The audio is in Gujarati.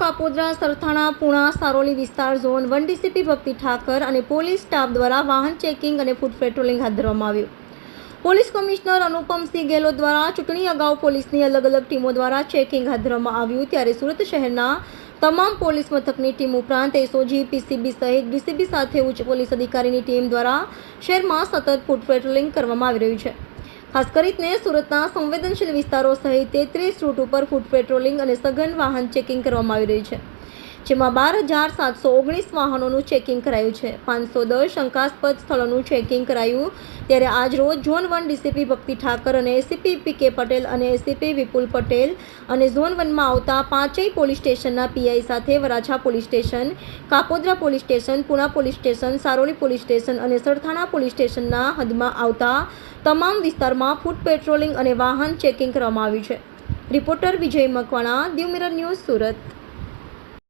કાપોદ્રા, સરથાણા, પુણા, સારોલી વિસ્તાર ઝોન વન ડીસીપી ભક્તિ ઠાકર અને પોલીસ સ્ટાફ દ્વારા વાહન ચેકિંગ અને ફૂડ પેટ્રોલિંગ હાથ ધરવામાં આવ્યું. પોલીસ કમિશનર અનુપમસિંહ ગેહલોત દ્વારા ચૂંટણી અગાઉ પોલીસની અલગ અલગ ટીમો દ્વારા ચેકિંગ હાથ ધરવામાં આવ્યું. ત્યારે સુરત શહેરના તમામ પોલીસ મથકની ટીમ ઉપરાંત એસઓજી, પીસીબી સહિત ડીસીબી સાથે ઉચ્ચ પોલીસ અધિકારીની ટીમ દ્વારા શહેરમાં સતત ફૂડ પેટ્રોલિંગ કરવામાં આવી રહ્યું છે. ખાસ કરીને સુરતના સંવેદનશીલ વિસ્તારો સહિત તેત્રીસ રૂટ ઉપર ફૂડ પેટ્રોલિંગ અને સઘન વાહન ચેકિંગ કરવામાં આવી રહ્યું છે. જેમાં બાર હજાર સાતસો ઓગણીસ વાહનોનું ચેકિંગ કરાયું છે. પાંચસો દસ શંકાસ્પદ સ્થળોનું ચેકિંગ કરાયું. ત્યારે આજ રોજ ઝોન વન ડીસીપી ભક્તિ ઠાકર અને એસીપી પી કે પટેલ અને એસીપી વિપુલ પટેલ અને ઝોન વનમાં આવતા પાંચેય પોલીસ સ્ટેશનના પીઆઈ સાથે Varachha police station, Kapodra police station Puna police station, Saroli police station અને સરથાણા પોલીસ સ્ટેશનના હદમાં આવતા તમામ વિસ્તારમાં ફૂટ પેટ્રોલિંગ અને વાહન ચેકિંગ કરવામાં આવ્યું છે. Reporter Vijay Makwana Diu mirror news Surat.